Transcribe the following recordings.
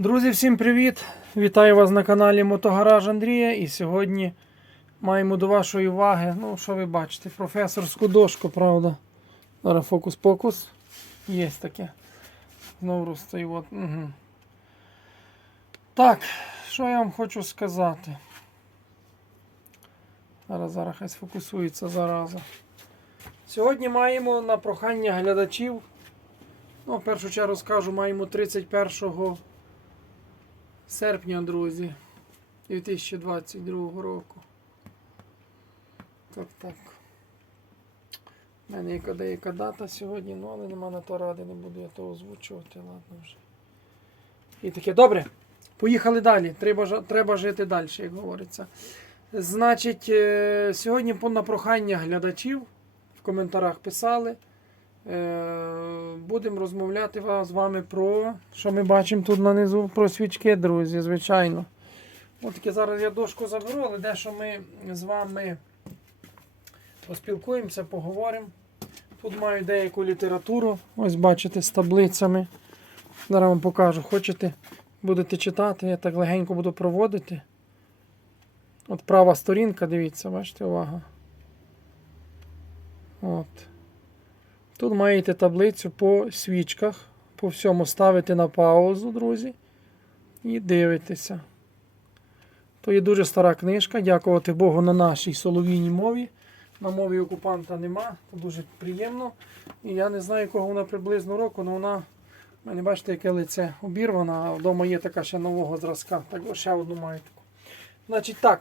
Друзі, всім привіт! Вітаю вас на каналі Мотогараж Андрія. І сьогодні маємо до вашої уваги, ну, що ви бачите, професорську дошку, правда. Зараз фокус-покус. Є таке. Знову розстаю. Угу. Так, що я вам хочу сказати? Зараз, зараз хай сфокусується зараза. Сьогодні маємо на прохання глядачів. Ну, в першу чергу скажу, маємо 31 серпня, друзі, 2022 року. Так, так. У мене яка деяка дата сьогодні, ну але нема на то ради, не буду я то озвучувати, ладно вже. І таке, добре. Поїхали далі. Треба, треба жити далі, як говориться. Значить, е, сьогодні на прохання глядачів в коментарях писали. Е, Будемо розмовляти з вами про, що ми бачимо тут нанизу, про свічки, друзі, звичайно. От таке зараз я дошку заберу, але дещо ми з вами поспілкуємося, поговоримо. Тут маю деяку літературу, ось бачите, з таблицями. Зараз вам покажу. Хочете, будете читати, я так легенько буду проводити. От права сторінка, дивіться, бачите, увага. От. Тут маєте таблицю по свічках. По всьому ставите на паузу, друзі. І дивитеся. То є дуже стара книжка. Дякувати Богу на нашій солов'їній мові. На мові окупанта нема. Це дуже приємно. І я не знаю, якого вона приблизно року, але вона. У бачите, яке лице обірвана, а вдома є така ще нового зразка. Так ще одну маю таку. Значить так.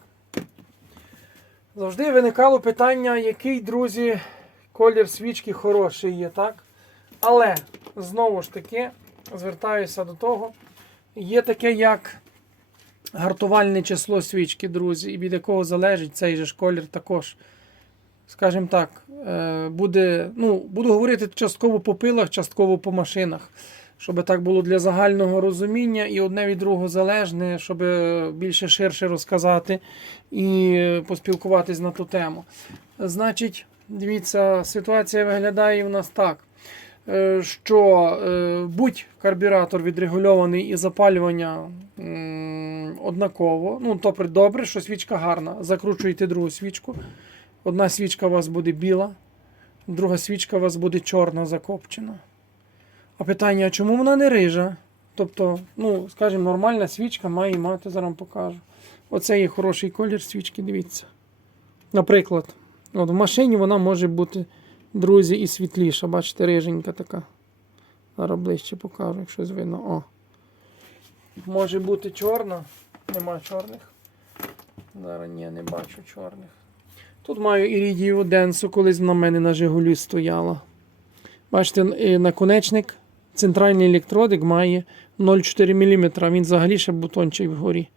Завжди виникало питання, який, друзі, колір свічки хороший є, так? Але знову ж таки звертаюся до того. Є таке, як гартувальне число свічки, друзі, і від якого залежить цей же ж колір також. Скажімо так, е, буде, ну, буду говорити частково по пилах, частково по машинах. Щоб так було для загального розуміння і одне від другого залежне, щоб більше ширше розказати і поспілкуватись на ту тему. Значить, дивіться, ситуація виглядає в нас так, е, що е, будь карбюратор відрегульований і запалювання однаково. Ну, тобто добре, що свічка гарна. Закручуєте другу свічку. Одна свічка у вас буде біла, друга свічка у вас буде чорна закопчена. А питання, а чому вона не рижа? Тобто, ну, скажімо, нормальна свічка має мати, зараз покажу. Оце є хороший колір свічки, дивіться. Наприклад, от в машині вона може бути, друзі, і світліша. Бачите, риженька така. Зараз ближче покажу, якщо видно. О. Може бути чорна. Нема чорних. Зараз ні, не бачу чорних. Тут маю ірідієву денсу, колись на мене на Жигулі стояла. Бачите, е, наконечник, центральний електродик має 0,4 мм. Він взагалі ще бутончик вгорі.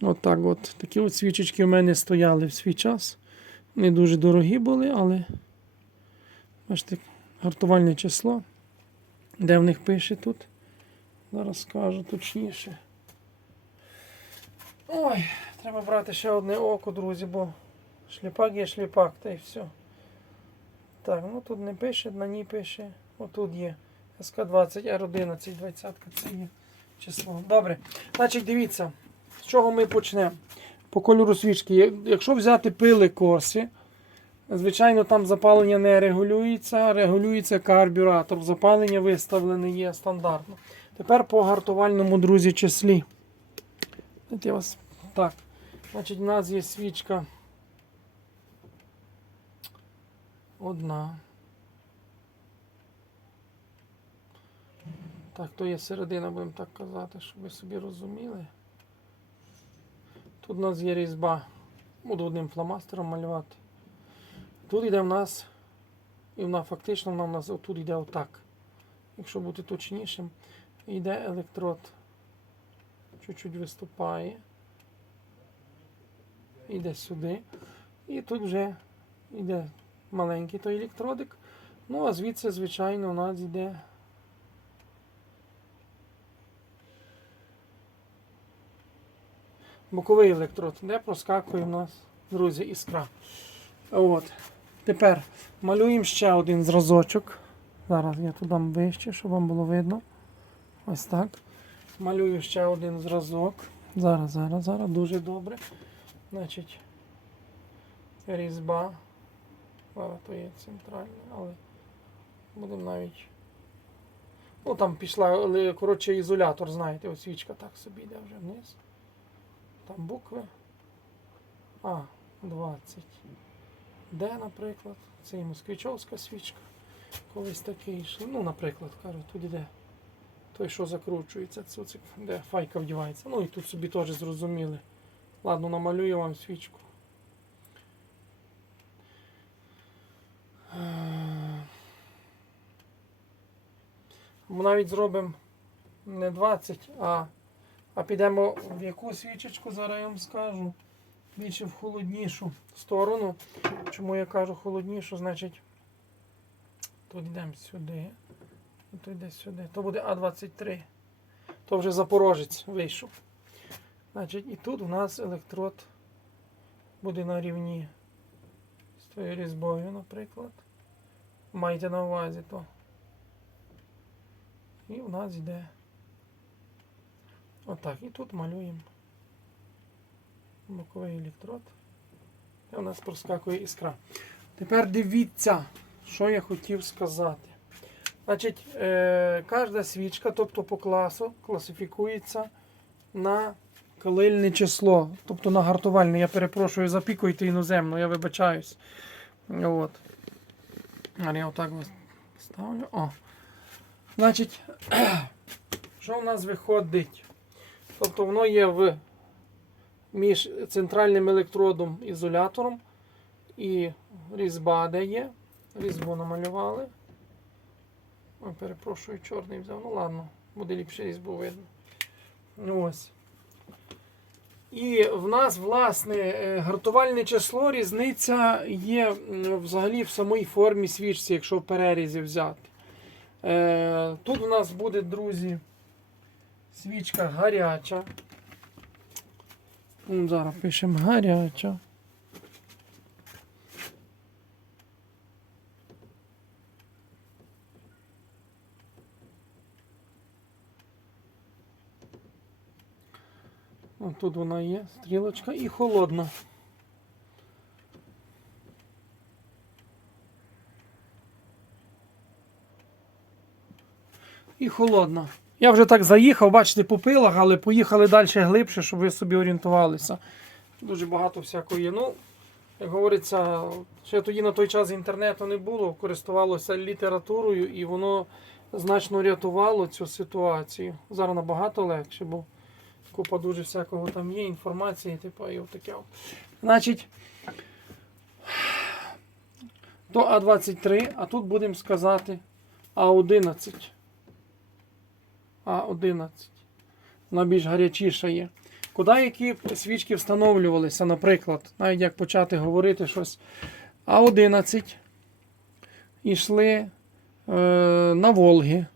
От от. Такі от свічечки у мене стояли в свій час. Не дуже дорогі були, але бачите, гартувальне число. Де в них пише тут? Зараз скажу точніше. Ой, треба брати ще одне око, друзі, бо шліпак є шліпак, та й все. Так, ну тут не пише, на ній пише. Отут є. СК20 R11, 20 це є число. Добре. Значить, дивіться, з чого ми почнемо. По кольору свічки. Якщо взяти пили коси, звичайно, там запалення не регулюється, регулюється карбюратор. Запалення виставлене є стандартно. Тепер по гартувальному, друзі, числі. Я вас... Так. Значить, у нас є свічка. Одна. Так, то є середина, будемо так казати, щоб ви собі розуміли. Тут у нас є різьба. Буду одним фломастером малювати. Тут йде в нас, і вона фактично вона в нас отут йде отак. Якщо бути точнішим, йде електрод. Чуть-чуть виступає. Йде сюди. І тут вже йде маленький той електродик. Ну, а звідси, звичайно, у нас йде. Боковий електрод, де проскакує у нас, друзі, іскра. От. Тепер малюємо ще один зразочок. Зараз я тут дам вище, щоб вам було видно. Ось так. Малюю ще один зразок. Зараз, зараз, зараз, дуже добре. Значить, різьба. Зараз то є центральна, але будемо навіть. Ну там пішла, коротше, ізолятор, знаєте, ось свічка так собі йде вже вниз. Там букви. А, 20. Де, наприклад? Це і москвичовська свічка. Колись такий йшли. Ну, наприклад, кажу, тут іде той, що закручується, цуцик, де файка вдівається. Ну і тут собі теж зрозуміли. Ладно, намалюю вам свічку. Ми навіть зробимо не 20, а, а підемо в яку свічечку, зараз я вам скажу. Більше в холоднішу сторону. Чому я кажу холоднішу, значить тут йдемо сюди. То йде сюди. То буде А23. То вже Запорожець вийшов. Значить, і тут у нас електрод буде на рівні з тою різьбою, наприклад. Майте на увазі то. І у нас йде. Отак. І тут малюємо боковий електрод. І у нас проскакує іскра. Тепер дивіться, що я хотів сказати. Значить, е, кожна свічка, тобто по класу, класифікується на калильне число, тобто на гартувальне. Я перепрошую, запікуйте іноземно, я вибачаюсь. От. Але я отак ось ставлю. О. Значить, що в нас виходить? Тобто воно є в між центральним електродом ізолятором і різьба де є. Різьбу намалювали. Ой, перепрошую, чорний взяв. Ну ладно, буде ліпше різьбу видно. Ну, Ось. І в нас, власне, е, гартувальне число, різниця є взагалі в самій формі свічці, якщо в перерізі взяти. Е, Тут у нас буде, друзі, свічка гаряча. Зараз пишемо гаряча. О, тут вона є, стрілочка і холодна. І холодна. Я вже так заїхав, бачите, по пилах, але поїхали далі глибше, щоб ви собі орієнтувалися. Дуже багато всякого є. Ну, як говориться, ще тоді на той час інтернету не було, користувалося літературою і воно значно рятувало цю ситуацію. Зараз набагато легше, бо купа дуже всякого там є, інформації, типу, і отаке. Значить, то А23, а тут будемо сказати А11. А11. Вона більш гарячіша є. Куди які свічки встановлювалися, наприклад, навіть як почати говорити щось. А11 йшли е, на Волги.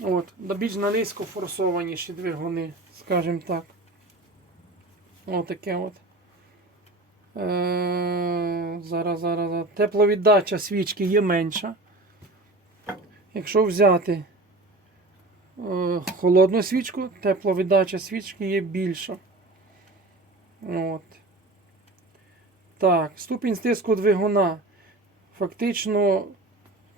От, більш на низько форсованіші двигуни, скажімо так. Отаке от. Е, зараз, зараз. Тепловіддача свічки є менша. Якщо взяти холодну свічку, тепловіддача свічки є більша. От. Так, ступінь стиску двигуна. Фактично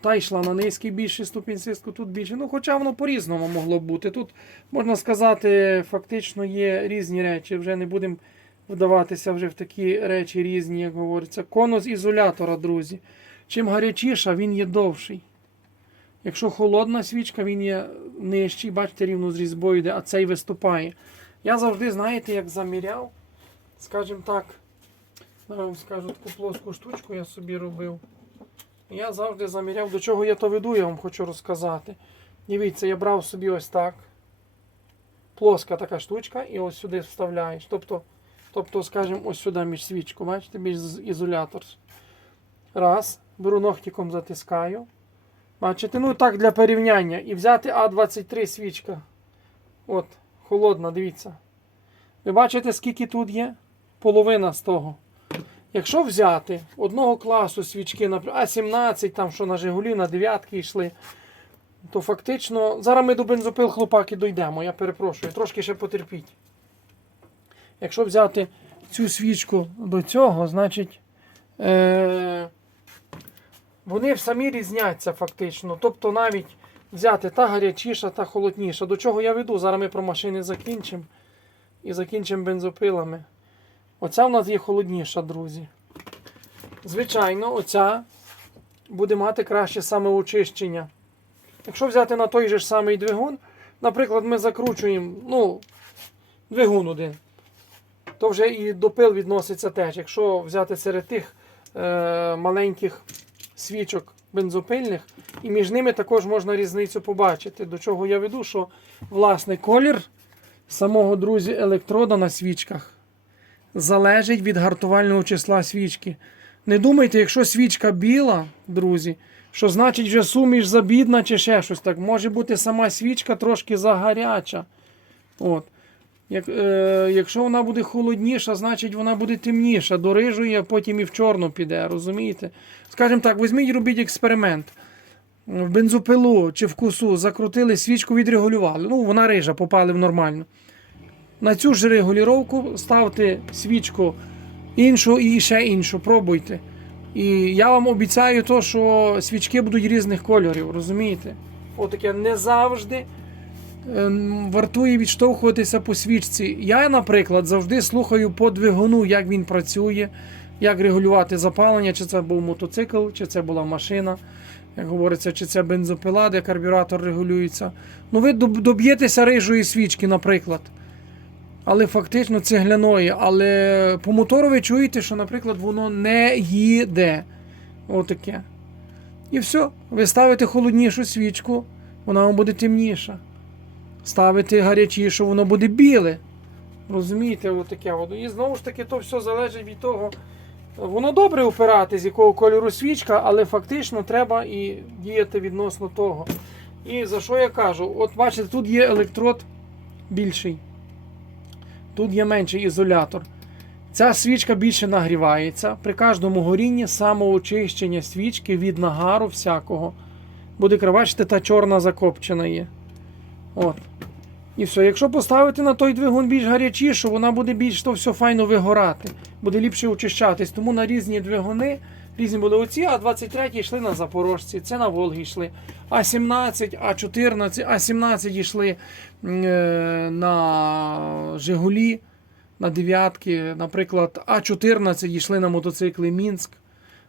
та йшла на низький більший ступінь стиску, тут більше. Ну, хоча воно по-різному могло бути. Тут, можна сказати, фактично є різні речі. Вже не будемо вдаватися вже в такі речі різні, як говориться. Конус ізолятора, друзі. Чим гарячіша, він є довший. Якщо холодна свічка, він є нижчий, бачите, рівно з різьбою йде, а цей виступає. Я завжди, знаєте, як заміряв, скажімо так, вам скажу таку плоску штучку я собі робив. Я завжди заміряв, до чого я то веду, я вам хочу розказати. Дивіться, я брав собі ось так. Плоска така штучка, і ось сюди вставляєш. Тобто, тобто скажімо, ось сюди між свічку, бачите, між ізолятор. Раз. Беру ногтиком затискаю. Бачите, ну так для порівняння. І взяти А23 свічка. От, холодна, дивіться. Ви бачите, скільки тут є? Половина з того. Якщо взяти одного класу свічки, наприклад, А17, там що на Жигулі, на дев'ятки йшли, то фактично. Зараз ми до бензопил хлопаки дійдемо, я перепрошую, трошки ще потерпіть. Якщо взяти цю свічку до цього, значить е- вони самі різняться фактично. Тобто навіть взяти та гарячіша, та холодніша. До чого я веду? Зараз ми про машини закінчимо. І закінчимо бензопилами. Оця в нас є холодніша, друзі. Звичайно, оця буде мати краще самоочищення. Якщо взяти на той же ж самий двигун, наприклад, ми закручуємо ну, двигун один, то вже і до пил відноситься теж. Якщо взяти серед тих е, маленьких свічок бензопильних, і між ними також можна різницю побачити. До чого я веду, що власне колір самого друзі електрода на свічках залежить від гартувального числа свічки. Не думайте, якщо свічка біла, друзі, що значить вже суміш забідна чи ще щось так. Може бути сама свічка трошки загаряча. От. Як, е, якщо вона буде холодніша, значить вона буде темніша, до рижої, а потім і в чорну піде, розумієте? Скажімо так, візьміть, робіть експеримент. В бензопилу чи в кусу закрутили, свічку відрегулювали. Ну, вона рижа, попалив нормально. На цю ж регулювання ставте свічку іншу і ще іншу. Пробуйте. І я вам обіцяю, то, що свічки будуть різних кольорів, розумієте? Отаке не завжди вартує відштовхуватися по свічці. Я, наприклад, завжди слухаю по двигуну, як він працює, як регулювати запалення, чи це був мотоцикл, чи це була машина. Як говориться, чи це бензопила, де карбюратор регулюється. Ну, ви доб'єтеся рижої свічки, наприклад. Але фактично цегляної. Але по мотору ви чуєте, що, наприклад, воно не їде. Отаке. І все. Ви ставите холоднішу свічку, вона вам буде темніша. Ставите гарячішу, воно буде біле. Розумієте, отаке. от. І знову ж таки, то все залежить від того. Воно добре опирати, з якого кольору свічка, але фактично треба і діяти відносно того. І за що я кажу? От бачите, тут є електрод більший. Тут є менший ізолятор. Ця свічка більше нагрівається. При кожному горінні самоочищення свічки від нагару всякого. Буде бачите, та чорна закопчена є. От. І все. Якщо поставити на той двигун більш гарячішу, вона буде більш то все файно вигорати, буде ліпше очищатись. Тому на різні двигуни, різні були оці, а 23 йшли на Запорожці, це на Волги йшли. А17, А14, А17 йшли е, на Жигулі, на дев'ятки, наприклад, А14 йшли на мотоцикли Мінськ.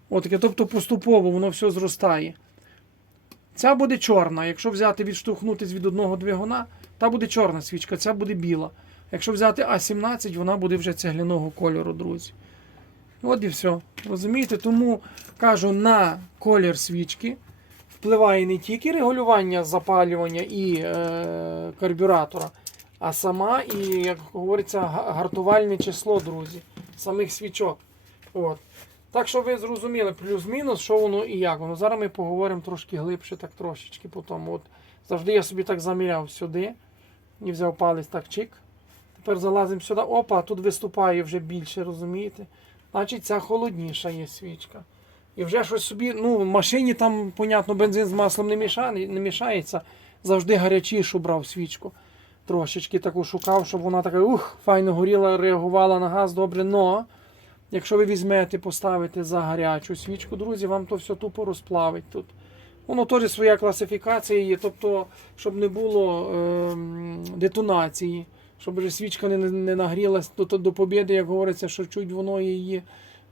Отаке, тобто поступово воно все зростає. Ця буде чорна. Якщо взяти відштовхнутись від одного двигуна, та буде чорна свічка, ця буде біла. Якщо взяти А17, вона буде вже цегляного кольору, друзі. От і все. Розумієте? Тому кажу, на колір свічки впливає не тільки регулювання запалювання і е, карбюратора, а сама і, як говориться, гартувальне число, друзі, самих свічок. От. Так що ви зрозуміли плюс-мінус, що воно і як воно. Зараз ми поговоримо трошки глибше, так трошечки по тому. От завжди я собі так заміряв сюди і взяв палець так чик. Тепер залазимо сюди. Опа, тут виступає вже більше, розумієте? Значить, ця холодніша є свічка. І вже щось собі, ну, в машині там, понятно, бензин з маслом не, мішає, не мішається. Завжди гарячішу брав свічку. Трошечки таку шукав, щоб вона така ух, файно горіла, реагувала на газ добре. Но якщо ви візьмете, поставите за гарячу свічку, друзі, вам то все тупо розплавить тут. Воно теж своя класифікація є, тобто, щоб не було ем, детонації, щоб свічка не, не нагрілась до, до побіди, як говориться, що чуть воно її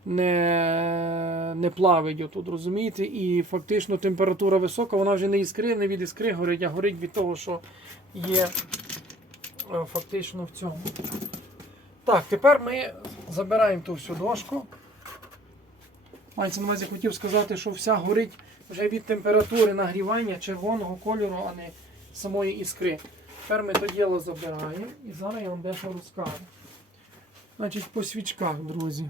не, не плавить отут, розумієте? І фактично температура висока, вона вже не іскри, не від іскри горить, а горить від того, що є е, фактично в цьому. Так, тепер ми забираємо ту всю дошку. Мається на увазі хотів сказати, що вся горить вже від температури нагрівання червоного кольору, а не самої іскри. Тепер ми то діло забираємо і зараз я вам дещо розкажу. Значить, по свічках, друзі.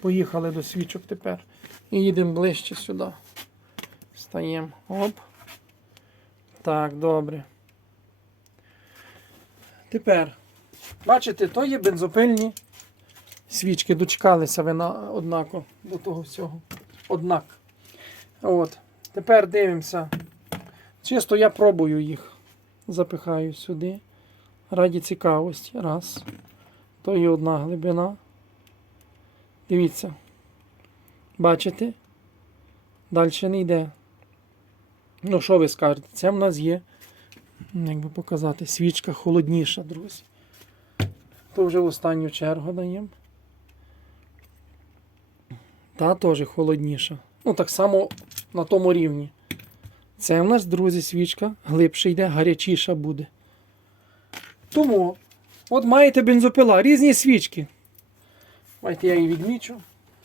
Поїхали до свічок тепер. І їдемо ближче сюди. Стаємо. Оп. Так, добре. Тепер, бачите, то є бензопильні свічки. Дочекалися ви на однако до того всього. Однак. От. Тепер дивимося. Чисто я пробую їх. Запихаю сюди. Раді цікавості. Раз. То є одна глибина. Дивіться. Бачите? Далі не йде. Ну, що ви скажете? Це в нас є, як би показати, свічка холодніша, друзі. То вже в останню чергу даємо. Та теж холодніша. Ну, так само на тому рівні. Це в нас, друзі, свічка глибше йде, гарячіша буде. Тому, от маєте бензопила, різні свічки. Давайте я її відмічу.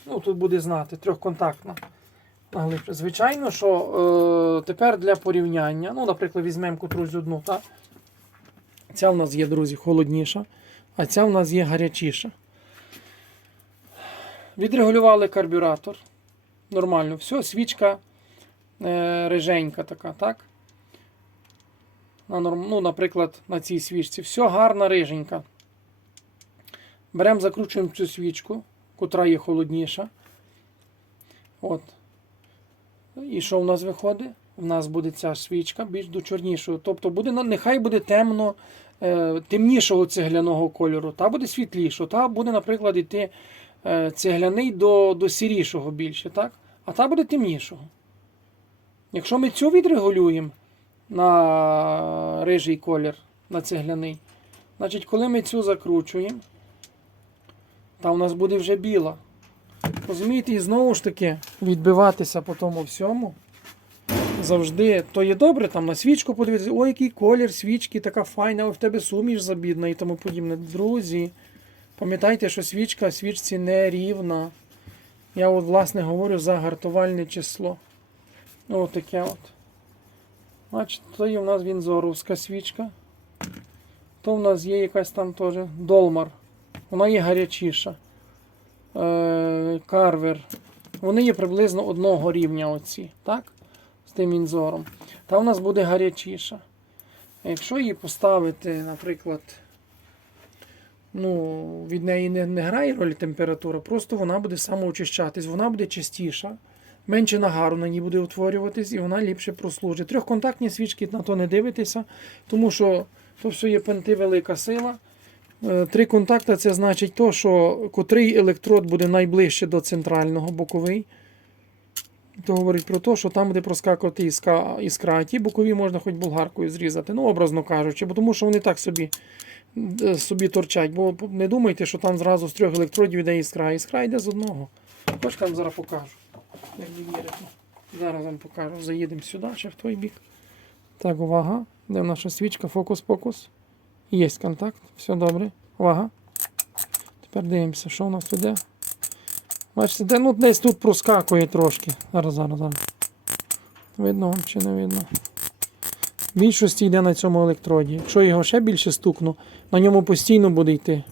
Ну, тут буде знати, трьохконтактна. Глибше. Звичайно, що е, тепер для порівняння, ну, наприклад, візьмемо котрусь одну, так? Ця в нас є, друзі, холодніша, а ця в нас є гарячіша. Відрегулювали карбюратор. Нормально. Все, свічка е, риженька така, так? На ну, наприклад, на цій свічці. Все гарна риженька. Беремо, закручуємо цю свічку, котра є холодніша. От. І що в нас виходить? В нас буде ця свічка більш до чорнішого. Тобто буде, ну, нехай буде темно, темнішого цегляного кольору, та буде світлішого, та буде, наприклад, йти е, цегляний до, до сірішого більше, так? а та буде темнішого. Якщо ми цю відрегулюємо на рижий колір, на цегляний, значить, коли ми цю закручуємо, та у нас буде вже біла. Розумієте, і знову ж таки відбиватися по тому всьому. Завжди то є добре там на свічку подивитися, ой, який колір свічки, така файна, ой, в тебе суміш забідна і тому подібне. Друзі, пам'ятайте, що свічка свічці не рівна. Я от, власне, говорю за гартувальне число. Ось таке от. Значить, то є в нас вінзоровська свічка. То в нас є якась там теж долмар. Вона є гарячіша. Е, карвер. Вони є приблизно одного рівня оці, так? З тим інзором. Та в нас буде гарячіша. Якщо її поставити, наприклад, ну, від неї не, не грає роль температура, просто вона буде самоочищатись, вона буде чистіша, менше нагару на ній буде утворюватись і вона ліпше прослужить. Трьохконтактні свічки на то не дивитеся, тому що то все є пенти велика сила. Е, Три контакти це значить то, що котрий електрод буде найближче до центрального боковий. То говорить про те, що там буде проскакувати іскра, а ті бокові можна хоч болгаркою зрізати, ну, образно кажучи, бо тому що вони так собі, е, собі торчать. Бо не думайте, що там зразу з трьох електродів йде іскра. Іскра йде з одного. Хочете, я вам зараз покажу. Як ви вірите. Зараз вам покажу. Заїдемо сюди, ще в той бік. Так, увага. Де наша свічка? Фокус-фокус. Є контакт, все добре. Увага. Тепер дивимося, що у нас тут іде. Бачите, ну, десь тут проскакує трошки. Зараз, зараз, зараз. Видно вам чи не видно? В більшості йде на цьому електроді. Якщо його ще більше стукну, на ньому постійно буде йти.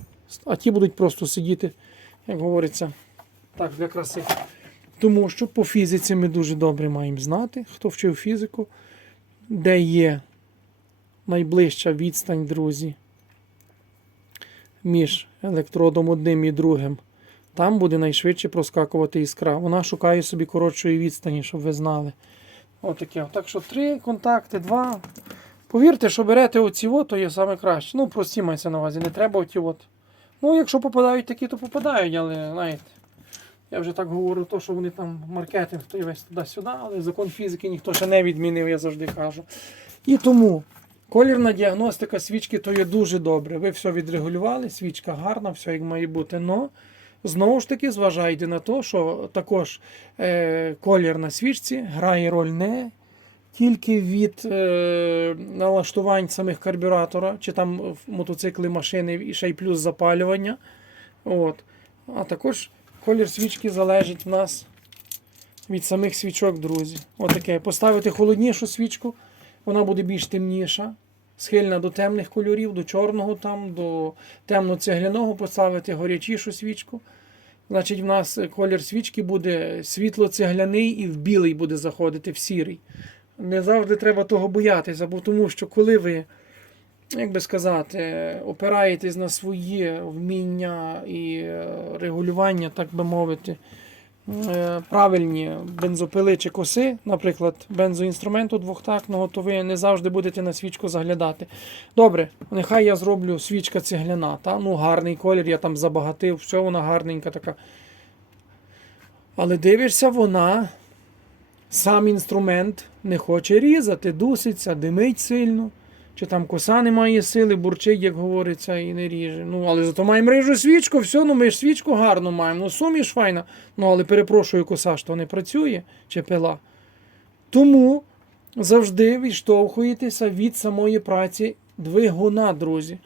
А ті будуть просто сидіти, як говориться, так, для краси. Тому що по фізиці ми дуже добре маємо знати, хто вчив фізику, де є найближча відстань, друзі, між електродом одним і другим. Там буде найшвидше проскакувати іскра. Вона шукає собі коротшої відстані, щоб ви знали. Отаке. Так що три контакти, два. Повірте, що берете оці от, то є саме краще. Ну, прості мається на увазі, не треба оті от. Ну, якщо попадають такі, то попадають, але знаєте. Я вже так говорю, то, що вони там маркетинг, то весь туди-сюди, але закон фізики ніхто ще не відмінив, я завжди кажу. І тому колірна діагностика свічки то є дуже добре. Ви все відрегулювали, свічка гарна, все як має бути. Но знову ж таки зважайте на те, що також е, колір на свічці грає роль не тільки від е, налаштувань самих карбюратора, чи там мотоцикли, машини і ще й плюс запалювання. От. А також колір свічки залежить в нас від самих свічок, друзі. Отаке. Поставити холоднішу свічку, вона буде більш темніша, схильна до темних кольорів, до чорного, там, до темно-цегляного, поставити горячішу свічку. Значить, в нас колір свічки буде світло-цегляний і в білий буде заходити, в сірий. Не завжди треба того боятися, бо тому що коли ви, як би сказати, опираєтесь на свої вміння і е, регулювання, так би мовити, правильні бензопили чи коси, наприклад, бензоінструменту двохтактного, то ви не завжди будете на свічку заглядати. Добре, нехай я зроблю свічка цегляна. Та? Ну, гарний колір, я там забагатив, все вона гарненька така. Але дивишся, вона сам інструмент не хоче різати, дуситься, димить сильно. Чи там коса не має сили, бурчить, як говориться, і не ріже. Ну, але зато маємо рижу свічку, все, ну ми ж свічку гарно маємо. Ну, суміш файна. Ну, але перепрошую, коса то не працює чи пила. Тому завжди відштовхуєтеся від самої праці двигуна, друзі.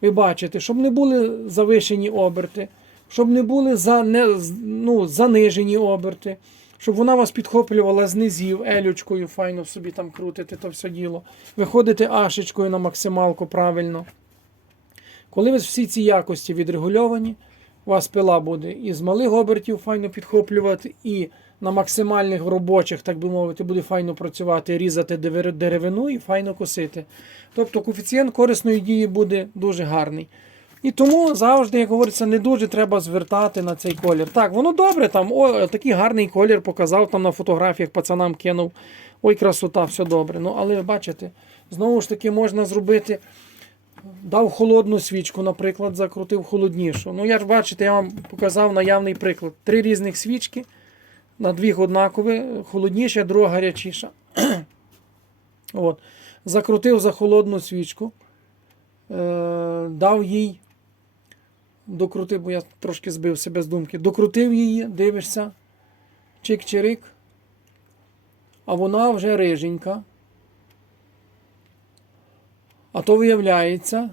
Ви бачите, щоб не були завишені оберти, щоб не були за, не, ну, занижені оберти, щоб вона вас підхоплювала з низів, елючкою, файно собі там крутите то все діло. Виходите ашечкою на максималку правильно. Коли вас всі ці якості відрегульовані, у вас пила буде і з малих обертів файно підхоплювати, і на максимальних робочих, так би мовити, буде файно працювати, різати деревину і файно косити. Тобто коефіцієнт корисної дії буде дуже гарний. І тому завжди, як говориться, не дуже треба звертати на цей колір. Так, воно добре, там о, такий гарний колір показав там на фотографіях, пацанам кинув. Ой, красота, все добре. Ну, але бачите, знову ж таки можна зробити. Дав холодну свічку, наприклад, закрутив холоднішу. Ну, я ж бачите, я вам показав наявний приклад. Три різних свічки, на дві однакові, холодніша, друга гарячіша. От. Закрутив за холодну свічку, е, дав їй, докрутив, бо я трошки збив себе з думки, докрутив її, дивишся, чик-чирик, а вона вже риженька. А то виявляється,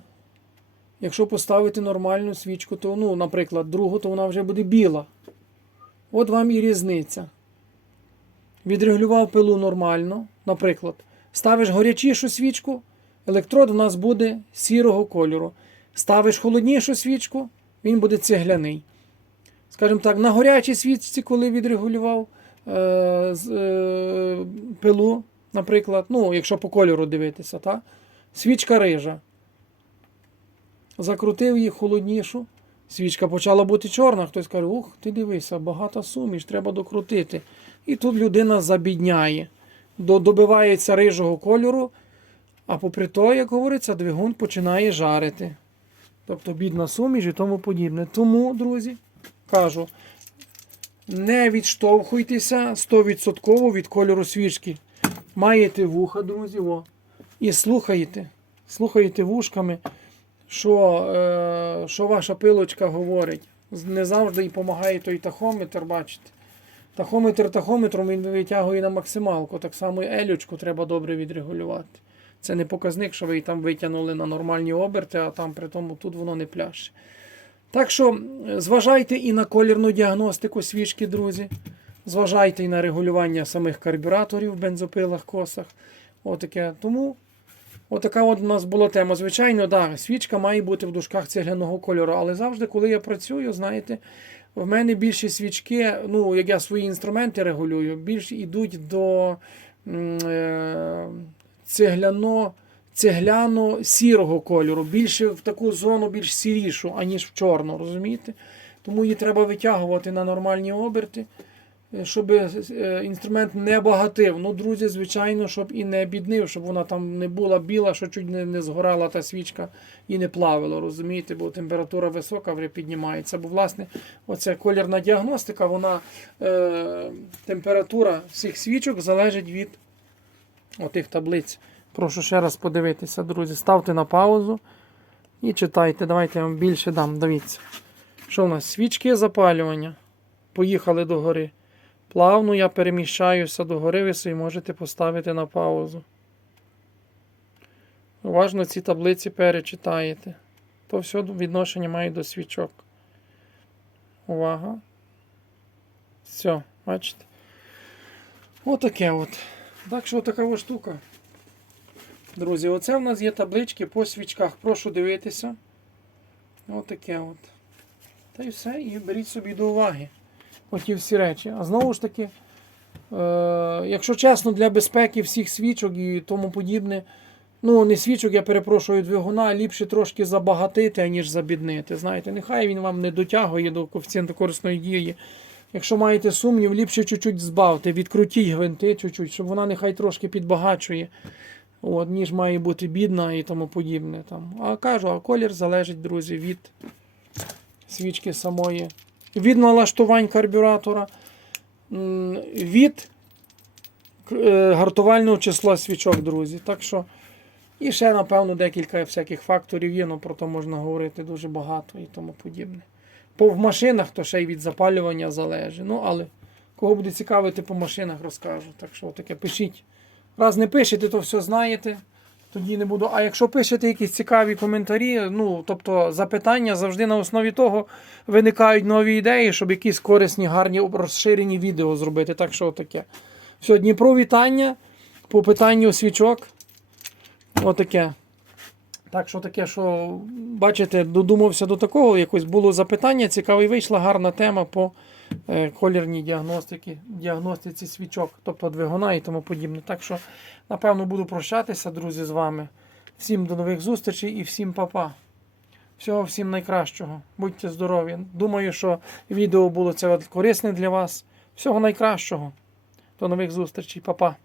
якщо поставити нормальну свічку, то, ну, наприклад, другу, то вона вже буде біла. От вам і різниця. Відрегулював пилу нормально. Наприклад, ставиш горячішу свічку, електрод у нас буде сірого кольору. Ставиш холоднішу свічку, він буде цегляний. Скажімо так, на горячій свічці, коли відрегулював е, е, пилу, наприклад, ну, якщо по кольору дивитися, так? свічка рижа. Закрутив її холоднішу. Свічка почала бути чорна. Хтось каже, ух, ти дивися, багата суміш, треба докрутити. І тут людина забідняє, добивається рижого кольору, а попри то, як говориться, двигун починає жарити. Тобто бідна суміш і тому подібне. Тому, друзі, кажу, не відштовхуйтеся 100% від кольору свічки. Маєте вуха, друзі, о, і слухаєте. Слухаєте вушками, що, е, що ваша пилочка говорить. Не завжди і допомагає той тахометр, бачите. Тахометр тахометром він витягує на максималку. Так само і елючку треба добре відрегулювати. Це не показник, що ви її там витягнули на нормальні оберти, а там при тому тут воно не пляше. Так що зважайте і на колірну діагностику свічки, друзі. Зважайте і на регулювання самих карбюраторів в бензопилах, косах. Отаке. Тому отака от у нас була тема. Звичайно, да, свічка має бути в дужках цегляного кольору, але завжди, коли я працюю, знаєте, в мене більші свічки, ну, як я свої інструменти регулюю, більш йдуть до е, цегляно, цегляно-сірого кольору, більше в таку зону більш сірішу, аніж в чорну, розумієте? Тому її треба витягувати на нормальні оберти, е, щоб е, інструмент не багатив. Ну, друзі, звичайно, щоб і не біднив, щоб вона там не була біла, що чуть не, не згорала та свічка і не плавила, розумієте, бо температура висока вже піднімається. Бо, власне, оця колірна діагностика, вона е, температура всіх свічок залежить від отих таблиць. Прошу ще раз подивитися, друзі. Ставте на паузу і читайте. Давайте я вам більше дам. Дивіться. Що в нас? Свічки запалювання. Поїхали до гори. Плавно я переміщаюся до гори, ви собі можете поставити на паузу. Уважно ці таблиці перечитаєте. То все відношення має до свічок. Увага. Все, бачите? Отаке от. Так що така штука. Друзі, оце в нас є таблички по свічках. Прошу дивитися. Отаке от. Та й все, і беріть собі до уваги. Оті всі речі. А знову ж таки, е, якщо чесно, для безпеки всіх свічок і тому подібне, ну, не свічок, я перепрошую двигуна, ліпше трошки забагатити, аніж забіднити. Знаєте, нехай він вам не дотягує до коефіцієнту корисної дії Якщо маєте сумнів, ліпше чуть-чуть збавте, відкрутіть гвинти чуть-чуть, щоб вона нехай трошки підбагачує. От, ніж має бути бідна і тому подібне. Там. А кажу, а колір залежить, друзі, від свічки самої, від налаштувань карбюратора, від е, гартувального числа свічок, друзі. Так що, і ще, напевно, декілька всяких факторів є, але про то можна говорити дуже багато і тому подібне. По в машинах то ще й від запалювання залежить. Ну, але кого буде цікавити по машинах, розкажу. Так що таке пишіть. Раз не пишете, то все знаєте. Тоді не буду. А якщо пишете якісь цікаві коментарі, ну тобто запитання завжди на основі того виникають нові ідеї, щоб якісь корисні, гарні розширені відео зробити. Так що таке. Все, Дніпро вітання по питанню свічок. Отаке. Так що таке, що бачите, додумався до такого, якось було запитання, цікаве, і вийшла гарна тема по е, колірній діагностики, діагностиці свічок, тобто двигуна і тому подібне. Так що, напевно, буду прощатися, друзі, з вами. Всім до нових зустрічей і всім па-па. Всього всім найкращого. Будьте здорові. Думаю, що відео було це корисне для вас. Всього найкращого. До нових зустрічей, Па-па.